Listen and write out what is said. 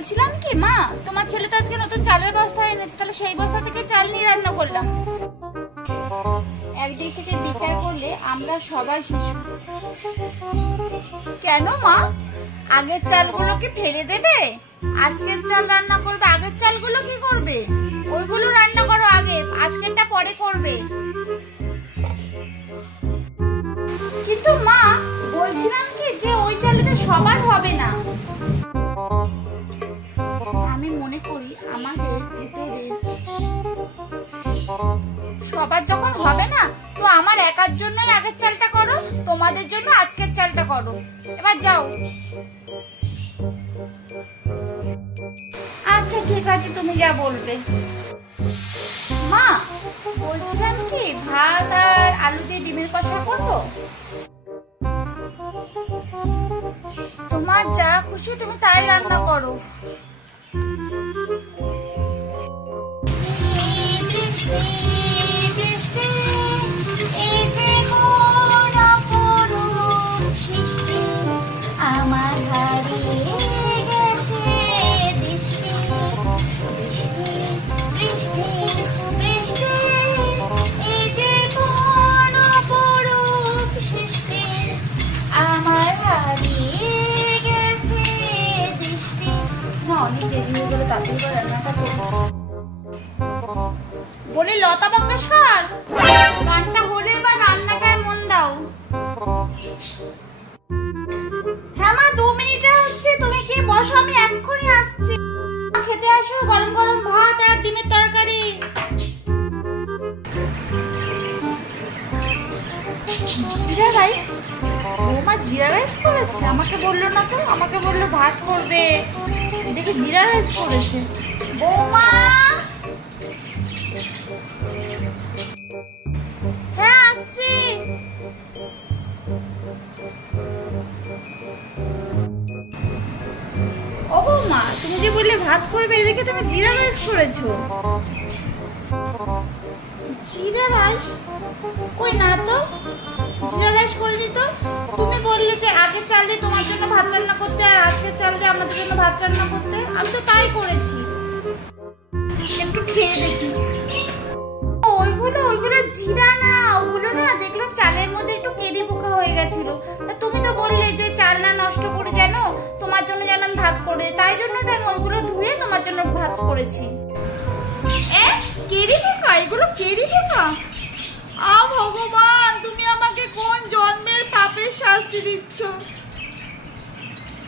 বলছিলাম কি মা, তোমার ছেলে তো আজকে নতুন চালের বস্তা এনেছে, তাহলে সেই বস্তা থেকে চাল নিয়ে রান্না করলাম। একদিক থেকে বিচার করলে আমরা সবাই শিশু। কেন মা, আগের চালগুলোকে ফেলে দেবে? আজকের চাল রান্না করবে, আগের চালগুলো কি করবে? ওইগুলো রান্না করো আগে, আজকেরটা পরে করবে। কিন্তু মা, বলছিলাম কি যে ওই চালে তো সবার হবে না। আমি মনে করি আমাদের ভিতরে সবার যখন হবে না, তো আমার একার জন্যই আগের চালটা করো, তোমাদের জন্য আজকের চালটা করো। এবার যাও। আচ্ছা ঠিক আছে, তুমি যা বলবে। মা, বলছিলাম কি ভাত আর আলু দিয়ে ডিমের কষা করবো। তোমার যা খুশি তুমি তাই রান্না করো। বলি লতা মঙ্গেশকর, গানটা হলে এবার রান্নাটায় মন দাও। হ্যাঁ মা, 2 মিনিটে আসছি, তুমি কি বসো, আমি এক্ষুনি আসছি। খেতে আসো গরম গরম ভাত আর ডিমের তরকারি। জিরা রাইস? বৌমা জিরা রাইস করেছে? আমাকে বললো না তো, আমাকে বললো ভাত করবে, দেখি জিরা রাইস করেছে। বৌমা, হ্যাঁ আসছি। ও বৌমা, তুমি যে বললে ভাত করবে, এদিকে তুমি জিরা রাইস করেছো। জিরা রাইস? কই না তো, জিরা রাইস করিনি তো। তুমি বললে যে আগের চাল দিয়ে তোমার জন্য ভাত রান্না করতে আর আজকের চাল দিয়ে আমাদের জন্য ভাত রান্না করতে, আমি তো তাই করেছি। একটু খেয়ে দেখি। ওইগুলো জিরা না, ওগুলো না দেখলাম চালের মধ্যে একটু কেদি পোকা হয়ে গেছিল। তা তুমি তো বললে যে চাল না নষ্ট করে যেন তোমার জন্য যেন আমি ভাত করে, তাই জন্য তো আমি ওইগুলো ধুয়ে তোমার জন্য ভাত করেছি। কেরি পোকা? এগুলো কেরি পোকা? ভগবান, তুমি আমাকে কোন জন্মের পাপের শাস্তি দিচ্ছ?